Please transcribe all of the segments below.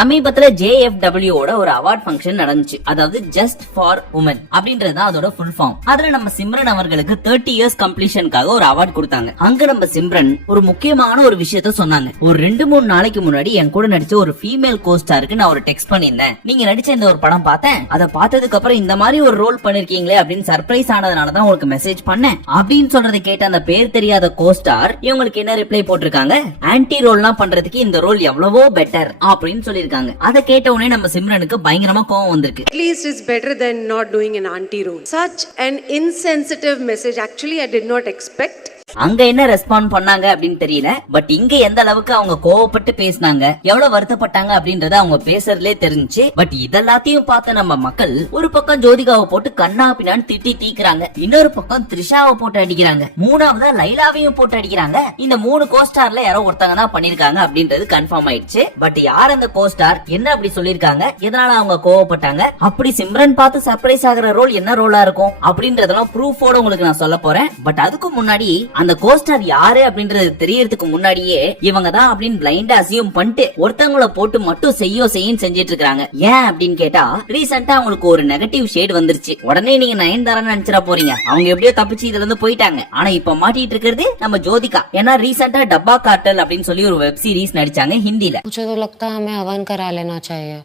சமீபத்துல JFW ஓட ஒரு அவார்ட் ஃபங்க்ஷன் நடந்துச்சு. அதாவது ஜஸ்ட் ஃபார் உமன் அப்படின்றது அதோட ஃபுல் ஃபார்ம். அதுல நம்ம சிம்ரன் அவர்களுக்கு 30 இயர்ஸ் கம்ப்ளீஷனுக்காக ஒரு அவார்ட் கொடுத்தாங்க. அங்க நம்ம சிம்ரன் ஒரு முக்கியமான ஒரு விஷயத்த சொன்னாங்க. ஒரு 2-3 நாளைக்கு முன்னாடி என் கூட நடிச்ச ஒரு ஃபீமேல் கோஸ்டாருக்கு நான் ஒரு டெக்ஸ்ட் பண்ணியிருந்தேன். நீங்க நடிச்ச இந்த ஒரு படம் பார்த்தேன், அதை பார்த்ததுக்கு அப்புறம் இந்த மாதிரி ஒரு ரோல் பண்ணிருக்கீங்களே அப்படின்னு சர்ப்ரைஸ் ஆனதுனாலதான் உங்களுக்கு மெசேஜ் பண்ணேன் அப்படின்னு சொல்றதை கேட்ட அந்த பேர் தெரியாத கோஸ்டார் இவங்களுக்கு என்ன ரிப்ளை போட்டிருக்காங்க, ஆன்டி ரோல்லாம் பண்றதுக்கு இந்த ரோல் எவ்வளவோ பெட்டர் அப்படின்னு சொல்லிருக்காங்க. அதை கேட்ட உடனே நம்ம சிம்ரனுக்கு பயங்கரமா கோவம் வந்திருக்கு. At least it's better than not doing an anti role. Such an insensitive message. Actually, I did not expect. அங்க என்ன ரெஸ்பாண்ட் பண்ணாங்க அப்படின்னு தெரியல. பட் இங்க எந்த அளவுக்கு அவங்க கோவப்பட்டு பேசினாங்க, எவ்வளவு வருத்தப்பட்டாங்க அப்படின்றத அவங்க பேசுறதுலே தெரிஞ்சு. பட் இதெல்லாத்தையும் பார்த்த நம்ம மக்கள் ஒரு பக்கம் ஜோதிகாவை போட்டு கண்ணா பின்னான்னு திட்டி தீக்குறாங்க, இன்னொரு பக்கம் த்ரிஷாவை போட்டு அடிக்கிறாங்க, மூணாவதா லைலாவையும் போட்டு அடிக்கிறாங்க. இந்த 3 கோஸ்டார்ல யாரோ ஒருத்தங்க தான் பண்ணிருக்காங்க அப்படின்றது கன்ஃபார்ம் ஆயிடுச்சு. பட் யார் அந்த கோஸ்டார், என்ன அப்படி சொல்லிருக்காங்க, எதனால அவங்க கோவப்பட்டாங்க, அப்படி சிம்ரன் பார்த்து சர்ப்ரைஸ் ஆகிற ரோல் என்ன ரோலா இருக்கும் அப்படின்றதெல்லாம் ப்ரூஃபோட உங்களுக்கு நான் சொல்ல போறேன். பட் அதுக்கு முன்னாடி அந்த கோஸ்டார் யாரு அப்படின்றது தெரியறதுக்கு முன்னாடியே இவங்க தான் அப்படின்னு பிளைண்டா அசியூம் பண்ணிட்டு ஒருத்தவங்கள போட்டு மட்டும் செய்யும் செஞ்சிட்டு இருக்காங்க. ஏன் அப்படின்னு கேட்டா, ரீசெண்டா அவங்களுக்கு ஒரு நெகட்டிவ் ஷேட் வந்துருச்சு. உடனே நீங்க நயன்தாரான்னு நினைச்சிட போறீங்க, அவங்க எப்படியோ தப்பிச்சு இதுல இருந்து போயிட்டாங்க. ஆனா இப்ப மாட்டிட்டு இருக்கிறது நம்ம ஜோதிகா. ஏன்னா ரீசெண்டா டப்பா கார்ட்டல் அப்படின்னு சொல்லி ஒரு வெப் சீரிஸ் நடிச்சாங்க ஹிந்தில. मुझे तो लगता है हमें हवन करा लेना चाहिए।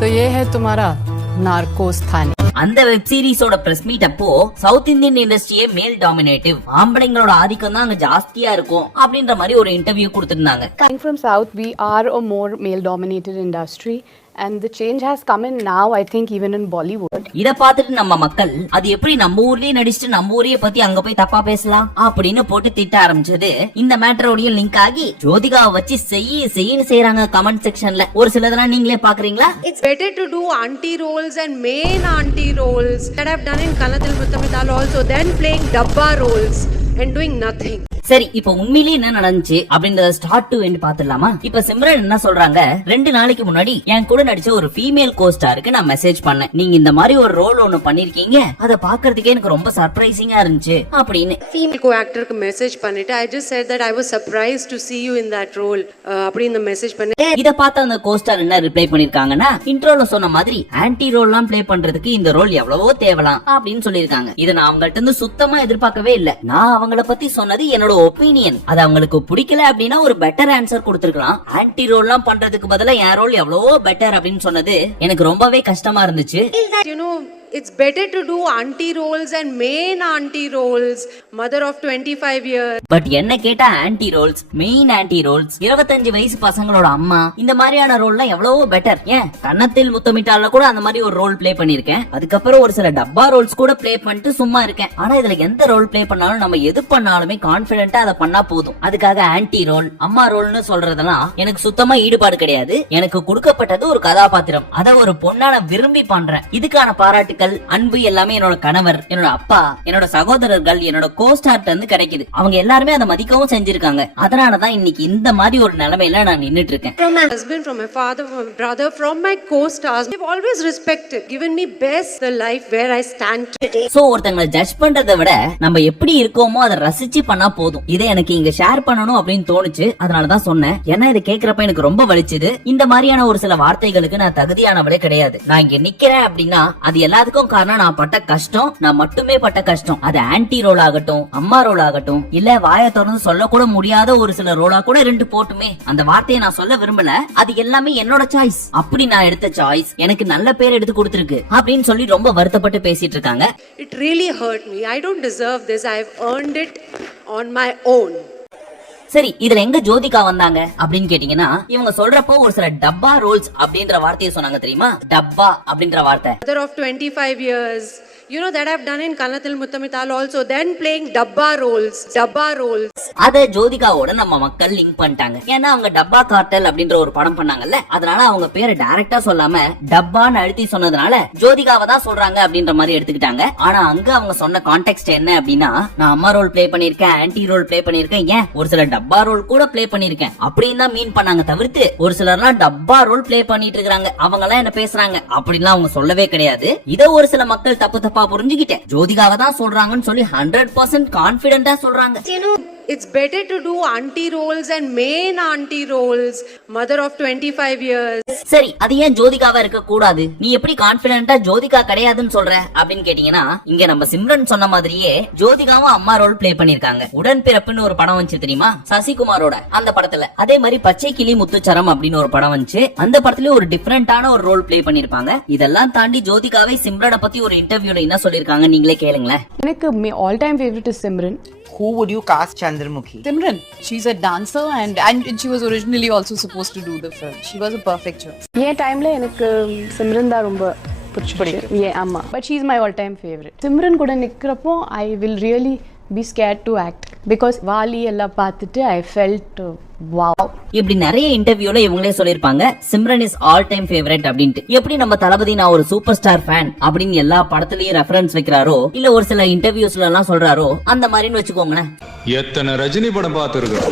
तो ये है तुम्हारा नार्कोस थाने। அந்த வெப் சீரிஸோட பிரஸ் மீட் அப்போ சவுத் இந்தியன் இண்டஸ்ட்ரியே மேல் டாமினேட்டிவ், ஆம்பளைங்களோட ஆதிக்கம் தான் அங்க ஜாஸ்தியா இருக்கும் அப்படின்ற மாதிரி ஒரு இன்டர்வியூ கொடுத்திருந்தாங்க. Coming from South, we are a more male-dominated industry. And the change has come in now, I think, even in Bollywood. இத பார்த்துட்டு நம்ம மக்கள் அது எப்படி நம்ம ஊர்லயே நடிச்சுட்டு நம்ம ஊரையே பத்தி அங்க போய் தப்பா பேசலாம் அப்படின்னு போட்டு திட்ட ஆரம்பிச்சது. இந்த மேட்டரோட லிங்க் ஆகி ஜோதிகாவை வச்சு செய்யன்னு செய்யறாங்க கமெண்ட் செக்ஷன்ல. ஒரு சிலதெல்லாம் நீங்களே பாக்குறீங்களா? It's better to do anti roles and main anti roles that I've done in Kanathil Muttamital also than playing dabba roles and doing nothing. சரி, இப்ப உண்மையிலேயே என்ன நடந்துச்சு அப்படின்றத ஸ்டார்ட் டு எண்ட் பாத்துடலாமா? இப்ப சிம்ரன் என்ன சொல்றாங்க, 2 நாளைக்கு முன்னாடி என் கூட நடிச்ச ஒரு ஃபீமேல் கோஸ்டாருக்கு நான் மெசேஜ் பண்ணேன், நீங்க இந்த மாதிரி ஒரு ரோல் ஒன்னு பண்ணிருக்கீங்க, அத பாக்குறதுக்கே எனக்கு ரொம்ப சர்ப்ரைசிங்கா இருந்துச்சு அப்படின்னு. Female co-actor-க்கு மெசேஜ் பண்ணிட்டு I just said that I was surprised to see you in that role அப்படின்னு மெசேஜ் பண்ணேன். இத பார்த்த அந்த கோஸ்டார் என்ன ரிப்ளை பண்ணிருக்காங்கன்னா, இன்ட்ரோல சொன்ன மாதிரி ஆன்டி ரோல்லாம் ப்ளே பண்றதுக்கு இந்த ரோல் எவ்வளவோ தேவலாம் அப்படின்னு சொல்லிருக்காங்க. இத நான் அவங்கள்ட்ட இருந்து சுத்தமா எதிர்பார்க்கவே இல்ல. நான் அவங்கள பத்தி சொன்னது என்னோட ஒப்பீனியன். அது அவங்களுக்கு பிடிக்கல அப்படின்னா ஒரு பெட்டர் ஆன்சர் கொடுத்திருக்கலாம். ஆன்டி ரோல்லாம் பண்றதுக்கு பதிலா என் ரோல் எவ்வளவோ பெட்டர் அப்படின்னு சொன்னது எனக்கு ரொம்பவே கஷ்டமா இருந்துச்சு. You know, it's better to do anti roles and main anti roles. Mother of 25 years. But என்ன கேட்டா aunty roles, main aunty roles, 25 வயசு பசங்களோட அம்மா, இந்த மாதிரியான ரோல்லாம் எவ்வளவோ பெட்டர். ஏன் கன்னத்தில் முத்தமிட்டால கூட அந்த மாதிரி ஒரு ரோல் ப்ளே பண்ணிருக்கேன். அதுக்கப்புறம் ஒரு சில டப்பா ரோல்ஸ் கூட ப்ளே பண்ணிட்டு சும்மா இருக்கேன். ஆனா இதுல எந்த ரோல் ப்ளே பண்ணாலும் நம்ம எது பண்ணாலுமே கான்பிடென்ட்டா அதை பண்ணா போதும். அதுக்காக ஆன்டி ரோல், அம்மா ரோல்னு சொல்றதெல்லாம் எனக்கு சுத்தமா ஈடுபாடு கிடையாது. எனக்கு கொடுக்கப்பட்டது ஒரு கதாபாத்திரம், அதை ஒரு பொண்ணான விரும்பி பண்றேன். இதுக்கான பாராட்டுக்கள், அன்பு எல்லாமே என்னோட கணவர், என்னோட அப்பா, என்னோட சகோதரர்கள், என்னோட கோஸ்டார்ட்ட இருந்து கிடைக்குது. அவங்க எல்லாருமே அதை மதிக்கவும் செஞ்சிருக்காங்க. அதனாலதான் இன்னைக்கு இந்த மாதிரி ஒரு நிலைமையில நான் நின்னுட்டு இருக்கேன். From my husband, from my father, from my brother, from my co-stars, they've always respected, given me best the life where I stand today. So ஒருத்தங்களை ஜட்ஜ் பண்றதை விட நம்ம எப்படி இருக்கோமோ அதை ரசிச்சு பண்ணா போதும். இதை எனக்கு இங்க ஷேர் பண்ணணும் அப்படின்னு தோணுச்சு, அதனாலதான் சொன்னேன். ஏன்னா இதை கேக்குறப்ப எனக்கு ரொம்ப வலிச்சுது. இந்த மாதிரியான ஒரு சில வார்த்தைகளுக்கு நான் தகுதியானவளே கிடையாது. நான் இங்க நிக்கிறேன் அப்படின்னா அது எல்லாத்துக்கும் காரணம் நான் பட்ட கஷ்டம், நான் மட்டுமே பட்ட கஷ்டம். அது ஆன்டி ரோல் ஆகட்டும், அம்மா ரோல் ஆகட்டும், இல்ல வாயை திறந்து சொல்ல கூட முடியாத ஒரு சில ரோலா கூட 2 போட்டுமே, அந்த வார்த்தையை நான் சொல்ல விரும்பல. அது எல்லாமே என்னோட சாய்ஸ். அப்படி நான் எடுத்த சாய்ஸ் எனக்கு நல்ல பேர் எடுத்து கொடுத்திருக்கு அப்படின்னு சொல்லி ரொம்ப வருத்தப்பட்டு பேசிட்டு இருக்காங்க. It really hurt me. I don't deserve this. I've earned it on my own. சரி, இதுல எங்க ஜோதிகா வந்தாங்க அப்படின்னு கேட்டீங்கன்னா, இவங்க சொல்றப்போ ஒரு சில டப்பா ரோல்ஸ் அப்படின்ற வார்த்தையை சொன்னாங்க தெரியுமா? டப்பா அப்படின்ற வார்த்தை. Mother of 25 years. You know that I've done in Kanathil Muttamital also, then playing dabba roles. அத ஜோதிகாவோட நம்ம மக்கள் லிங்க் பண்ணிட்டாங்க. ஏன்னா அவங்க டப்பா கார்ட்டல் அப்படின்ற ஒரு படம் பண்ணாங்கல்ல, அதனால அவங்க பேரை டைரக்டா சொல்லாம டப்பான்னு அழுத்தி சொன்னதுனால ஜோதிகாவை தான் சொல்றாங்க அப்படின்ற மாதிரி எடுத்துக்கிட்டாங்க. ஆனா அங்க அவங்க சொன்ன கான்டெக்ஸ்ட் என்ன அப்படின்னா, நான் அம்மா ரோல் ப்ளே பண்ணிருக்கேன், ஆன்டி ரோல் ப்ளே பண்ணிருக்கேன், ஏன் ஒரு சில டப்பா ரோல் கூட ப்ளே பண்ணிருக்கேன் அப்படின்னு தான் மீன் பண்ணாங்க. தவிர்த்து ஒரு சிலர்லாம் டப்பா ரோல் ப்ளே பண்ணிட்டு இருக்காங்க, அவங்க எல்லாம் என்ன பேசுறாங்க அப்படின்லாம் அவங்க சொல்லவே கிடையாது. இத ஒரு சில மக்கள் தப்பு புரிஞ்சுக்கிட்டேன், ஜோதிகாவை தான் சொல்றாங்கன்னு சொல்லி 100% கான்பிடென்ட்டா சொல்றாங்க. You know, It's better to do auntie roles and main auntie roles, mother of 25 years. சரி, அது ஏன் ஜோதிகாவா இருக்க கூடாது? நீ எப்படி கான்பிடென்ட்டா ஜோதிகா கிடையாதுன்னு சொல்ற அப்படின்னு கேட்டீங்கன்னா, இங்க நம்ம சிம்ரன் சொன்ன மாதிரியே ஜோதிகாவும் அம்மா ரோல் பிளே பண்ணிருக்காங்க. உடன்பிறப்புன்னு ஒரு படம் வந்துச்சு தெரியுமா, சசிகுமாரோட, அந்த படத்துல. அதே மாதிரி பச்சை கிளி முத்துச்சரம் அப்படின்னு ஒரு படம் வந்துச்சு, அந்த படத்துலயும் ஒரு டிஃபரெண்டான ஒரு ரோல் பிளே பண்ணிருப்பாங்க. இதெல்லாம் தாண்டி ஜோதிகாவை சிம்ரனை பத்தி ஒரு இன்டர்வியூல என்ன சொல்லிருக்காங்க நீங்களே கேளுங்களேன். எனக்கு all time favorite is Simran. Who would you cast Chandramukhi? Simran, she's a dancer and she was originally also supposed to do the film. She was a perfect choice. என் டைம்ல எனக்கு சிம்ரன் தான் ரொம்ப பிடிச்சிருக்கு. ஆமா, but she is my all time favourite. Simran கூட நிக்கிறப்போ I will really be scared to act because Vaali எல்லாம் பார்த்துட்டு I felt wow. இப்படி நிறைய இன்டர்வியூல இவங்களே சொல்லிருப்பாங்க Simran is all time favourite அப்படின்ட்டு. எப்படி நம்ம தளபதி நான் ஒரு சூப்பர் ஸ்டார் ஃபேன் அப்படின்னு எல்லா படத்துலயும் ரெஃபரன்ஸ் வைக்கிறாரோ, இல்ல ஒரு சில இன்டர்வியூஸ்ல எல்லாம் சொல்றாரோ, அந்த மாதிரின்னு வச்சுக்கோங்களேன். எத்தனை ரஜினி படம் பார்த்திருக்கோம்.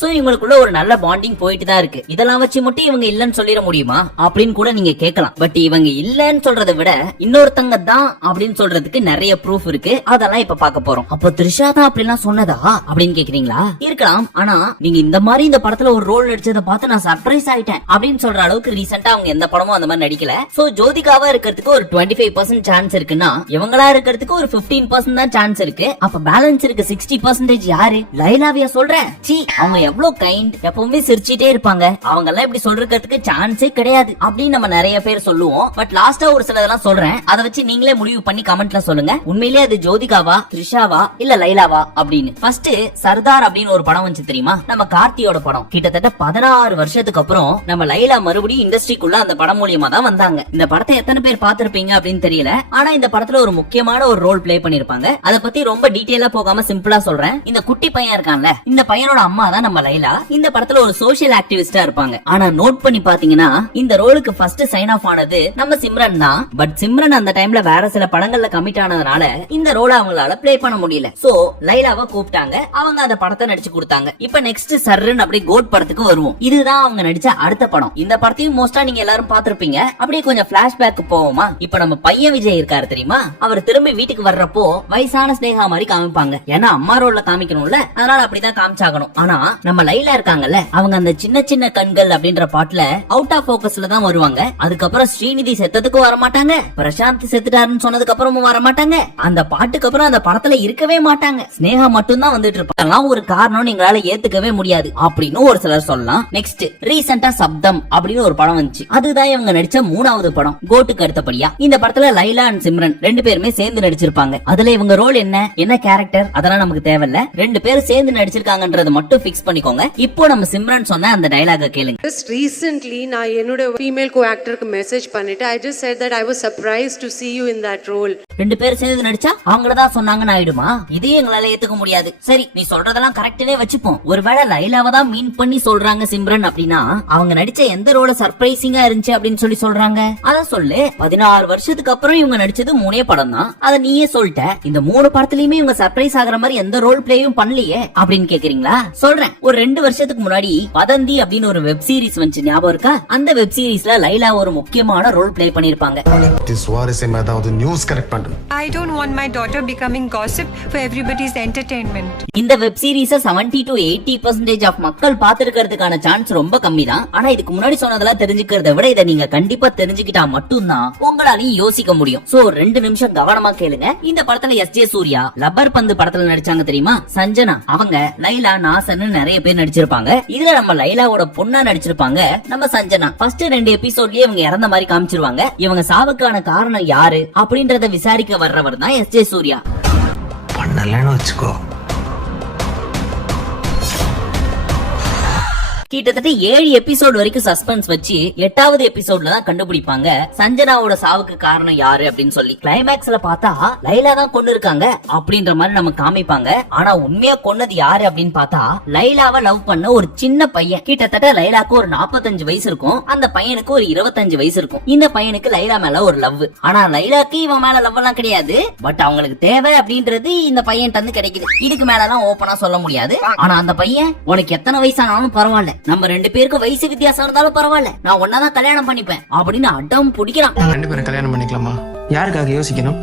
சோ இவங்களுக்குள்ள ஒரு நல்ல பாண்டிங் போயிட்டு தான் இருக்கு. இதெல்லாம் வச்சு மட்டும் இவங்க இல்லன்னு சொல்லிட முடியுமா அப்படின்னு கூட நீங்க கேட்கலாம். பட் இவங்க இல்லன்னு சொல்றதை விட இன்னொருத்தங்க தான் அப்படின்னு சொல்றதுக்கு நிறைய ப்ரூஃப் இருக்கு. அதெல்லாம் இப்ப பார்க்க போறோம். அப்போ த்ரிஷா தான் அப்படிலாம் சொன்னதா அப்படின்னு கேக்குறீங்களா? இருக்கலாம். ஆனா நீங்க இந்த மாதிரி இந்த படத்துல ஒரு ரோல் நடிச்சதை பார்த்து நான் சர்ப்ரைஸ் ஆயிட்டேன் அப்படின்னு சொல்ற அளவுக்கு ரீசெண்டா அவங்க எந்த படமும் அந்த மாதிரி நடிக்கல. சோ ஜோதிகாவா இருக்கிறதுக்கு ஒரு 25% சான்ஸ் இருக்குன்னா, இவங்களா இருக்கிறதுக்கு ஒரு 15% தான் சான்ஸ் இருக்கு. அப்ப பேலன்ஸ் இருக்கு 60% யாரு? லைலாவியா சொல்றேன். சி, அவங்க எவ்வளவு கைண்ட், எப்பவுமே சிரிச்சிட்டே இருப்பாங்க. அவங்க எல்லாம் இப்படி சொல்றதுக்கு சான்ஸே கிடையாது அப்படின்னு நம்ம நிறைய பேர் சொல்லுவோம். பட் லாஸ்டா ஒரு சிலதெல்லாம் சொல்றேன், அதை வச்சு நீங்களே முடிவு பண்ணி கமெண்ட்ல சொல்லுங்க. உண்மையிலேயே அது ஜோதிகாவா, த்ரிஷாவா, இல்ல லைலாவா அப்படின்னு. ஃபர்ஸ்ட் சர்தார் அப்படின்னு ஒரு படம் வந்துச்சு தெரியுமா, நம்ம கார்த்தியோட படம். கிட்டத்தட்ட 16 வருஷத்துக்கு அப்புறம் நம்ம லைலா மறுபடியும் இண்டஸ்ட்ரிக்குள்ள அந்த படம் மூலியமா தான் வந்தாங்க. இந்த படத்தை எத்தனை பேர் பாத்திருப்பீங்க அப்படின்னு தெரியல. ஆனா இந்த படத்துல ஒரு முக்கியமான ஒரு ரோல் பிளே பண்ணிருப்பாங்க. அதை பத்தி ரொம்ப டீடைலா போகாம சிம்பிளா சொல்றேன். இந்த குட்டி பையன் இருக்கான்ல, இந்த பையனோட அம்மா தான் நம்ம லைலா. இந்த படத்துல ஒரு சோஷியல் ஆக்டிவிஸ்டா இருப்பாங்க. ஆனா நோட் பண்ணி பாத்தீங்கன்னா, இந்த ரோலுக்கு ஃபர்ஸ்ட் சைன் ஆஃப் ஆனது நம்ம சிம்ரன் தான். பட் சிம்ரன் அந்த டைம்ல வேற சில படங்கள்ல கமிட் ஆனதுனால இந்த ரோலை அவங்களால பிளே பண்ண முடியல. சோ லைலாவை கூப்பிட்டாங்க, அவங்க அந்த படத்தை நடிச்சு கொடுத்தாங்க. இப்ப நெக்ஸ்ட் சர்ரன் அப்படி கோட் படத்துக்கு வருவோம். இதுதான் அவங்க நடிச்ச அடுத்த படம். இந்த படத்தையும் மோஸ்டா நீங்க எல்லாரும் பாத்திருப்பீங்க. அப்படியே கொஞ்சம் பிளாஷ்பேக் போவோமா. இப்ப நம்ம பையன் விஜய் இருக்காரு தெரியுமா, அவர் திரும்பி வீட்டுக்கு வர்றப்போ வயசான ஸ்னேகா மாதிரி காமிப்பாங்க. ஏன்னா அம்மா ரோல்ல காமிக்கணும்ல, அதனால அப்படிதான் காமிச்சாகணும். ஆனா நம்ம லைலா இருக்காங்கல்ல, அவங்க அந்த சின்ன சின்ன கண்கள் அப்படின்ற பாட்டுல அவுட் ஆஃப் போக்கஸ்ல தான் வருவாங்க. அதுக்கப்புறம் ஸ்ரீநிதி செத்ததுக்கு வர மாட்டாங்க, பிரசாந்த் செத்துட்டாருன்னு சொன்னதுக்கு அப்புறமும் வர மாட்டாங்க, அந்த பாட்டுக்கு அப்புறம் அந்த படத்துல இருக்கவே மாட்டாங்க. ஸ்னேகா மட்டும் தான் வந்துட்டு இருப்பாங்க. ஒரு காரணம் எங்களால ஏத்துக்கவே முடியாது அப்படின்னு ஒரு சிலர் சொல்லலாம். நெக்ஸ்ட் ரீசெண்டா சப்தம் அப்படின்னு ஒரு படம் வந்துச்சு. அதுதான் இவங்க நடிச்ச 3வது படம் கோட்டுக்கு அடுத்தபடியா. இந்த படத்துல லைலா அண்ட் சிம்ரன் 2 பேருமே சேர்ந்து நடிச்சிருப்பாங்க. அதுல இவங்க ரோல் என்ன கேரக்டர் அதெல்லாம் நமக்கு தேவையில்ல. 2 பேரும் சேர்ந்து நடிச்சிருக்காங்கன்றது மட்டும் ஃபிக்ஸ் பண்ணிக்கோங்க. இப்போ நம்ம சிம்ரன் சொன்ன அந்த டயலாக கேளுங்க. Just recently நான் என்னோட ஃபீமேல் கோ-ஆக்டருக்கு மெசேஜ் பண்ணிட்டு I just said that I was surprised to see you in that role. 2 பேர் சேர்ந்து நடிச்சா அவங்கள தான் சொன்னாங்கன்னு ஆயிடுமா? இதே எங்களால ஏத்துக்க முடியாது. சரி, நீ சொல்றதெல்லாம் கரெக்ட்னே வச்சுப்போம். ஒருவேளை லைலாவை தான் மீன் பண்ணி சொல்றாங்க சிம்ரன் அப்படின்னா, அவங்க நடிச்ச எந்த ரோல சர்ப்ரைசிங்கா இருந்துச்சு அப்படின்னு சொல்லி சொல்றாங்க. அதான் சொல்லு. 16 வருஷத்துக்கு அப்புறம் இவங்க நடிச்சது 3 படம் தான். அத நீயே சொல்லிட்ட. இந்த 3 படத்துலயுமே இவங்க சர்ப்ரைஸ் ஆகுற மாதிரி எந்த ரோல் பிளேயும் பண்ணலையே அப்படின்னு கேக்குறீங்களா? சொல்றேன். ஒரு 2 வருஷத்துக்கு முன்னாடி வதந்தி அப்படின்னு ஒரு வெப் சீரிஸ் வந்து ஞாபகம் இருக்கா? அந்த வெப் சீரிஸ்ல லைலா ஒரு முக்கியமான ரோல் பிளே பண்ணிருப்பாங்க. I don't want my daughter becoming gossip for everybody's entertainment. இந்த வெப் சீரிஸ 70 to 80% ஆஃப் மக்கள் பாத்துக்கிறதுக்கான சான்ஸ் ரொம்ப கம்மி தான். ஆனா இதுக்கு முன்னாடி சொன்னதெல்லாம் தெரிஞ்சுக்கிறத விட இதை நீங்க கண்டிப்பா தெரிஞ்சுக்கிட்டா மட்டும்தான் உங்களாலையும் யோசிக்க முடியும். சோ 2 நிமிஷம் கவனமா கேளுங்க. இந்த படத்துல எஸ்.ஜே. சூர்யா லப்பர் பந்து படத்துல நடிச்சாங்க தெரியுமா, சஞ்சனா. அவங்க லைலா, நாசர்னு நிறைய பேர் நடிச்சிருப்பாங்க. இதுல நம்ம லைலாவோட பொண்ணா நடிச்சிருப்பாங்க நம்ம சஞ்சனா. ஃபர்ஸ்ட் 2 எபிசோட்லயே இவங்க இறந்த மாதிரி காமிச்சிருவாங்க. இவங்க சாவுக்கான காரணம் யாரு அப்படின்றத விசாரிக்க வர்றவர் தான் எஸ்.ஜே. சூர்யா. பண்ணலன்னு வச்சுக்கோ. கிட்டத்தட்ட 7 எபிசோட் வரைக்கும் சஸ்பென்ஸ் வச்சு 8வது எபிசோட்ல தான் கண்டுபிடிப்பாங்க சஞ்சனாவோட சாவுக்கு காரணம் யாரு அப்படின்னு சொல்லி. கிளைமேக்ஸ்ல பார்த்தா லைலா தான் கொண்டு இருக்காங்க அப்படின்ற மாதிரி நம்ம காமிப்பாங்க. ஆனா உண்மையா கொன்னது யாரு அப்படின்னு பார்த்தா லைலாவை லவ் பண்ண ஒரு சின்ன பையன். கிட்டத்தட்ட லைலாக்கு ஒரு 45 வயசு இருக்கும், அந்த பையனுக்கு ஒரு 25 வயசு இருக்கும். இந்த பையனுக்கு லைலா மேல ஒரு லவ். ஆனா லைலாக்கு இவன் மேல லவ் எல்லாம் கிடையாது. பட் அவங்களுக்கு தேவை அப்படின்றது இந்த பையன் தந்து கிடைக்குது. இதுக்கு மேலதான் ஓப்பனா சொல்ல முடியாது. ஆனா அந்த பையன் உனக்கு எத்தனை வயசானாலும் பரவாயில்ல, நம்ம 2 பேருக்கு வயசு வித்தியாசம் இருந்தாலும் பரவாயில்ல, நான் ஒன்னாதான் கல்யாணம் பண்ணிப்பேன் அப்படின்னு அடம் பிடிக்கிறான். 2 பேரும் கல்யாணம் பண்ணிக்கலாமா? யாருக்காக யோசிக்கணும்?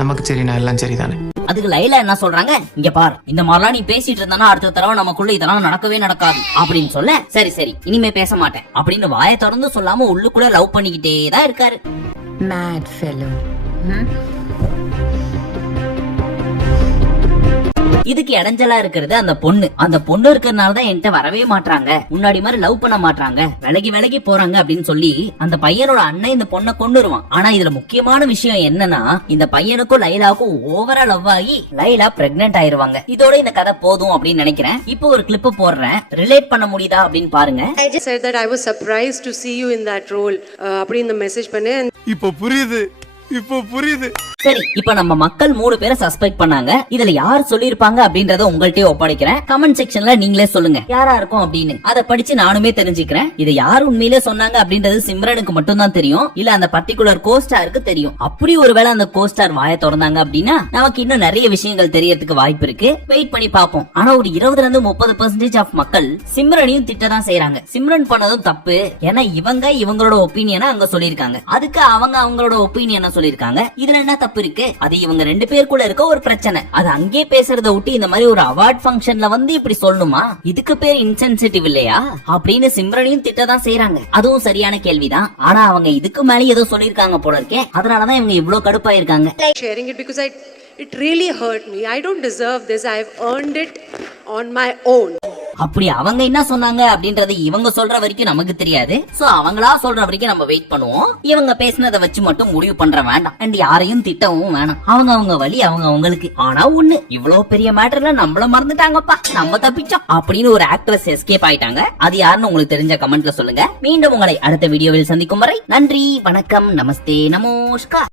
நமக்கு சரிண்ணா, எல்லாம் சரிதானே. அதுக்கு லைலா என்ன சொல்றாங்க, இங்க பார், இந்த மாதிரிலாம் நீ பேசிட்டு இருந்தானா அடுத்த தடவை நமக்குள்ள இதெல்லாம் நடக்கவே நடக்காது அப்படின்னு சொல்ல, சரி சரி இனிமே பேச மாட்டேன் அப்படின்னு வாயை திறந்து சொல்லாம உள்ளுக்குள்ள லவ் பண்ணிக்கிட்டே தான் இருக்காரு. Mad fellow. இதுக்கு இடைஞ்சலா இருக்கிறது அந்த பொண்ணு இருக்கிறதுனால தான் என்கிட்ட வரவே மாட்டாங்க, முன்னாடி மாதிரி லவ் பண்ண மாட்டாங்க, விலகி போறாங்க அப்படின்னு சொல்லி அந்த பையனோட அண்ணன் இந்த பொண்ணை கொண்டுருவான். ஆனா இதுல முக்கியமான விஷயம் என்னன்னா, இந்த பையனுக்கும் லைலாவுக்கும் ஓவரா லவ் ஆகி லைலா பிரெக்னென்ட் ஆயிருவாங்க. இதோட இந்த கதை போதும் அப்படின்னு நினைக்கிறேன். இப்போ ஒரு கிளிப் போடுறேன், ரிலேட் பண்ண முடியுதா அப்படின்னு பாருங்க. I just said that I was surprised to see you in that role. அப்படி இந்த மெசேஜ் பண்ணேன். இப்போ புரியுது. சரி, இப்ப நம்ம மக்கள் 3 பேரை சஸ்பெக்ட் பண்ணாங்க. இதுல யார் சொல்லிருப்பாங்க அப்படின்றத உங்கள்ட்டே ஒப்படைக்கிறேன். கமெண்ட் செக்ஷன்ல நீங்களே சொல்லுங்க யாரா இருக்கும் அப்படின்னு. அதை படிச்சு நானுமே தெரிஞ்சுக்கிறேன். இதை யார் உண்மையிலே சொன்னாங்க அப்படின்றது சிம்ரனுக்கு மட்டும் தான் தெரியும், இல்ல அந்த பர்டிகுலர் கோஸ்டாருக்கு தெரியும். அப்படி ஒருவேளை அந்த கோஸ்டார் வாயை திறந்தாங்க அப்படின்னா நமக்கு இன்னும் நிறைய விஷயங்கள் தெரியறதுக்கு வாய்ப்பு இருக்கு. வெயிட் பண்ணி பார்ப்போம். ஆனா ஒரு 20-30% ஆஃப் மக்கள் சிம்ரனையும் திட்டதான் செய்யறாங்க. சிம்ரன் பண்ணதும் தப்பு, ஏன்னா இவங்களோட ஒப்பீனியனை அங்க சொல்லிருக்காங்க, அதுக்கு அவங்களோட ஒப்பீனியனை சொல்லிருக்காங்க. இதுல என்ன தப்பு இருக்கு? அது இவங்க 2 பேருக்குள்ள இருக்க ஒரு பிரச்சனை. அது அங்கே பேசுறத விட்டு இந்த மாதிரி ஒரு அவார்ட் ஃபங்க்ஷன்ல வந்து இப்படி சொல்லணுமா? இதுக்கு பேர் இன்சென்சிட்டிவ் இல்லையா அப்படின்னு சிம்ரனையும் திட்டதான் செய்யறாங்க. அதுவும் சரியான கேள்விதான். ஆனா அவங்க இதுக்கு மேலே ஏதோ சொல்லிருக்காங்க போல இருக்கே, அதனாலதான் இவங்க இவ்வளவு கடுப்பாயிருக்காங்க. Sharing it because it really hurt me. I don't deserve this. I've earned it on my own. அப்படி அவங்க என்ன சொன்னாங்க அப்படின்றது இவங்க சொல்ற வரைக்கும் நமக்கு தெரியாது. சோ அவங்களா சொல்ற வரைக்கும் நம்ம வெயிட் பண்ணுவோம். இவங்க பேசினதை வச்சு மட்டும் முடிவு பண்ற வேண்டாம், அண்ட் யாரையும் திட்டவும் வேணாம். அவங்க வழி அவங்களுக்கு. ஆனா ஒண்ணு, இவ்வளவு பெரிய மேட்டர்ல நம்மள மறந்துட்டாங்கப்பா, நம்ம தப்பிச்சோம் அப்படின்னு ஒரு ஆக்ட்ரஸ் எஸ்கேப் ஆயிட்டாங்க. அது யாருன்னு உங்களுக்கு தெரிஞ்ச கமெண்ட்ல சொல்லுங்க. மீண்டும் உங்களை அடுத்த வீடியோவில் சந்திக்கும் வரை நன்றி, வணக்கம், நமஸ்தே, நமஸ்கார்.